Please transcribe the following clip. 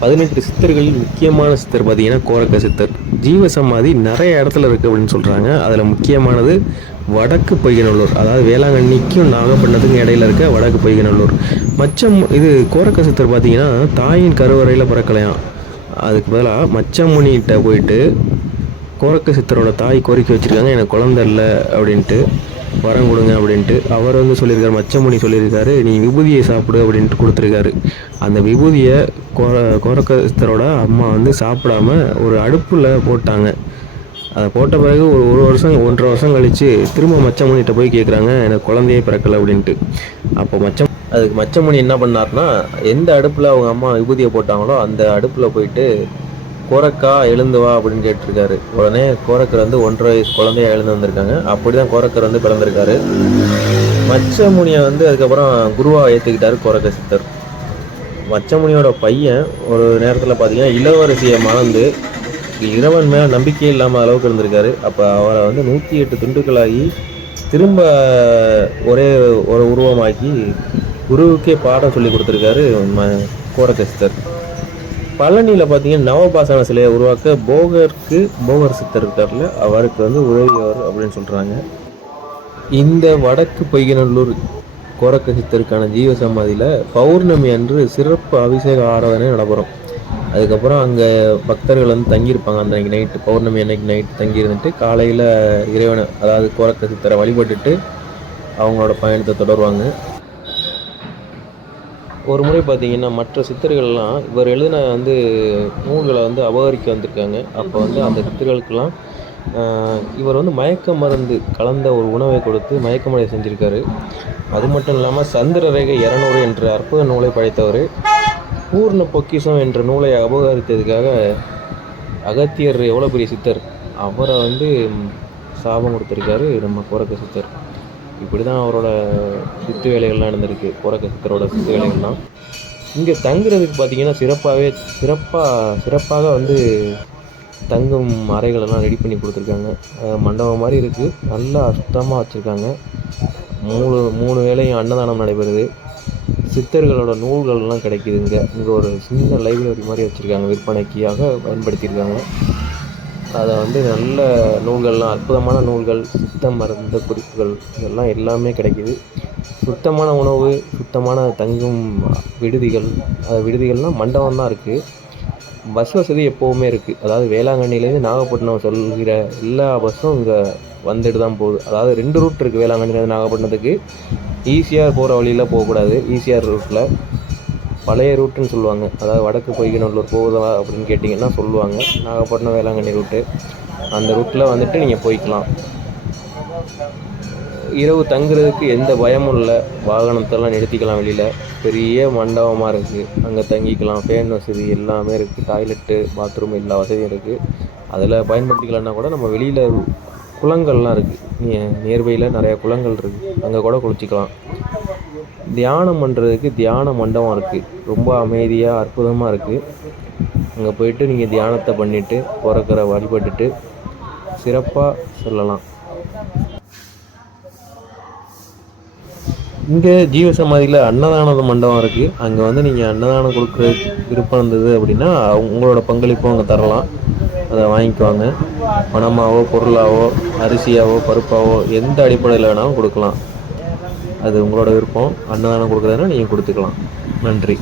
பதினெட்டு சித்தர்களில் முக்கியமான சித்தர் பார்த்தீங்கன்னா கோரக்க சித்தர். ஜீவ சமாதி நிறைய இடத்துல இருக்குது அப்படின்னு சொல்கிறாங்க அதில் முக்கியமானது வடக்கு பொய்கநல்லூர் அதாவது வேளாங்கண்ணிக்கும் நாகப்பட்டினத்துக்கும் இடையில இருக்க வடக்கு பொய்கநல்லூர் மச்சம் இது கோரக்க சித்தர் பார்த்தீங்கன்னா தாயின் கருவறையில் பிறக்கலையாம். அதுக்கு பதிலாக மச்சமுனிகிட்ட போயிட்டு கோரக்க சித்தரோட தாய் கோரிக்கை வச்சுருக்காங்க. எனக்கு குழந்தை இல்லை அப்படின்ட்டு. வரம் கொடுங்க அப்படின்ட்டு அவர் வந்து சொல்லியிருக்காரு மச்சமுனி சொல்லியிருக்காரு நீ விபூதியை சாப்பிடு அப்படின்ட்டு கொடுத்துருக்காரு. அந்த விபூதியை கோர கோரக்கத்தரோட அம்மா வந்து சாப்பிடாம ஒரு அடுப்பில் போட்டாங்க. அதை போட்ட பிறகு ஒரு ஒரு வருஷம் ஒன்றரை வருஷம் கழித்து திரும்ப மச்சமுனிகிட்ட போய் கேட்குறாங்க எனக்கு குழந்தையே பிறக்கலை அப்படின்ட்டு. அப்போ மச்சம் அதுக்கு மச்சமுனி என்ன பண்ணார்னா எந்த அடுப்பில் அவங்க அம்மா விபூதியை போட்டாங்களோ அந்த அடுப்பில் போயிட்டு கோரக்கா எழுந்து வா அப்படின்னு கேட்டிருக்காரு. உடனே கோரக்கர் வந்து ஒன்றரை வயசு குழந்தையா எழுந்து வந்திருக்காங்க. அப்படி தான் கோரக்கர் வந்து பிறந்திருக்காரு. மச்சமுனியை வந்து அதுக்கப்புறம் குருவாக ஏற்றுக்கிட்டாரு கோரக்க சித்தர். மச்சமுனியோட பையன் ஒரு நேரத்தில் பார்த்தீங்கன்னா இளவரசியை மணந்து இறைவன் மேலே நம்பிக்கையே இல்லாமல் அளவுக்கு இருந்திருக்காரு. அப்போ அவரை வந்து நூற்றி எட்டு துண்டுகளாகி திரும்ப ஒரே ஒரு உருவமாக்கி குருவுக்கே பாடம் சொல்லி கொடுத்துருக்காரு ம கோரகசித்தர் பழனியில் பார்த்தீங்கன்னா நவபாசன சிலையை உருவாக்க போகருக்கு போகர் சித்தர் இருக்கார்ல அவருக்கு வந்து உதவியவர் அப்படின்னு சொல்கிறாங்க இந்த வடக்கு பொய்கநல்லூர் கோரக்க சித்தருக்கான ஜீவ சமாதியில் பௌர்ணமி அன்று சிறப்பு அபிஷேக ஆராதனை நடைபெறும். அதுக்கப்புறம் அங்கே பக்தர்கள் வந்து தங்கியிருப்பாங்க. அந்த நைட்டு பௌர்ணமி அன்னைக்கு நைட்டு தங்கியிருந்துட்டு காலையில் இறைவனை அதாவது கோரக்க சித்தரை வழிபட்டுட்டு அவங்களோட பயணத்தை தொடருவாங்க. ஒரு முறை பார்த்தீங்கன்னா மற்ற சித்தர்கள்லாம் இவர் எழுதின வந்து நூல்களை வந்து அபகரிக்க வந்திருக்காங்க. அப்போ வந்து அந்த சித்தர்களுக்கெல்லாம் இவர் வந்து மயக்க மருந்து கலந்த ஒரு உணவை கொடுத்து மயக்கமடை செஞ்சுருக்காரு. அது மட்டும் இல்லாமல் சந்திர ரேகை இரநூறு என்ற அற்புத நூலை படைத்தவர் பூர்ண பொக்கிஷம் என்ற நூலை அபகரித்ததுக்காக அகத்தியர் எவ்வளோ பெரிய சித்தர். அவரை வந்து சாபம் கொடுத்துருக்காரு நம்ம கோரக்க சித்தர். இப்படி தான் அவரோட சித்து வேலைகள்லாம் நடந்திருக்கு. கோரக்க சித்தரோட சித்து வேலைகள்லாம். இங்கே தங்குறதுக்கு பார்த்தீங்கன்னா சிறப்பாகவே சிறப்பாக சிறப்பாக வந்து தங்கும் அறைகளெல்லாம் ரெடி பண்ணி கொடுத்துருக்காங்க. மண்டபம் மாதிரி இருக்குது நல்லா சுத்தமாக வச்சுருக்காங்க. மூணு மூணு வேளையும் அன்னதானம் நடைபெறுது. சித்தர்களோட நூல்கள்லாம் கிடைக்குது இங்கே. இங்கே ஒரு சின்ன லைப்ரரி மாதிரி வச்சுருக்காங்க. விற்பனைக்காக பயன்படுத்தியிருக்காங்க. அதை வந்து நல்ல நூல்கள்லாம் அற்புதமான நூல்கள் சித்த மருந்த குறிப்புகள் இதெல்லாம் எல்லாமே கிடைக்குது. சுத்தமான உணவு சுத்தமான தங்கும் விடுதிகள் அது விடுதிகள்லாம் மண்டபம் தான் இருக்குது பஸ் வசதி எப்போவுமே இருக்குது அதாவது வேளாங்கண்ணிலேருந்து நாகப்பட்டினம் சொல்கிற எல்லா பஸ்ஸும் இங்கே வந்துட்டு தான் போகுது. அதாவது ரெண்டு ரூட் இருக்குது வேளாங்கண்ணிலேருந்து நாகப்பட்டினத்துக்கு. ஈஸியாக போகிற வழியில் போகக்கூடாது. ஈஸியாக ரூட்டில் பழைய ரூட்டுன்னு சொல்லுவாங்க. அதாவது வடக்கு பொய்கநல்லூர் போகுதா அப்படின்னு கேட்டிங்கன்னா சொல்லுவாங்க. நாகப்பட்டினம் வேளாங்கண்ணி ரூட்டு அந்த ரூட்டில் வந்துட்டு நீங்கள் போய்க்கலாம். இரவு தங்குறதுக்கு எந்த பயமும் இல்லை. வாகனத்தெல்லாம் நிறுத்திக்கலாம் வெளியில். பெரிய மண்டபமாக இருக்குது அங்கே தங்கிக்கலாம். ஃபேன் வசதி எல்லாமே இருக்குது டாய்லெட்டு பாத்ரூம் எல்லா வசதியும் இருக்குது அதில் பயன்படுத்திக்கலாம்னா கூட நம்ம வெளியில் குளங்கள்லாம் இருக்குது நியர்பையில் நிறையா குளங்கள் இருக்குது அங்கே கூட குளிச்சிக்கலாம். தியானம் பண்ணுறதுக்கு தியான மண்டபம் இருக்குது ரொம்ப அமைதியாக அற்புதமாக இருக்குது அங்கே போயிட்டு நீங்கள் தியானத்தை பண்ணிவிட்டு பிறக்கிற வழிபட்டுட்டு சிறப்பாக சொல்லலாம். இங்கே ஜீவசமாதியில் அன்னதான மண்டபம் இருக்குது அங்கே வந்து நீங்கள் அன்னதானம் கொடுக்குற விருப்பம் இருந்தது அப்படின்னா உங்களோட பங்களிப்பும் அங்கே தரலாம். அதை வாங்கிக்குவாங்க பணமாவோ பொருளாவோ அரிசியாவோ பருப்பாவோ எந்த அடிப்படையில் வேணாலும் கொடுக்கலாம். அது உங்களோட விருப்பம். அன்னதானம் கொடுக்குறதுனா நீங்கள் கொடுத்துக்கலாம். நன்றி.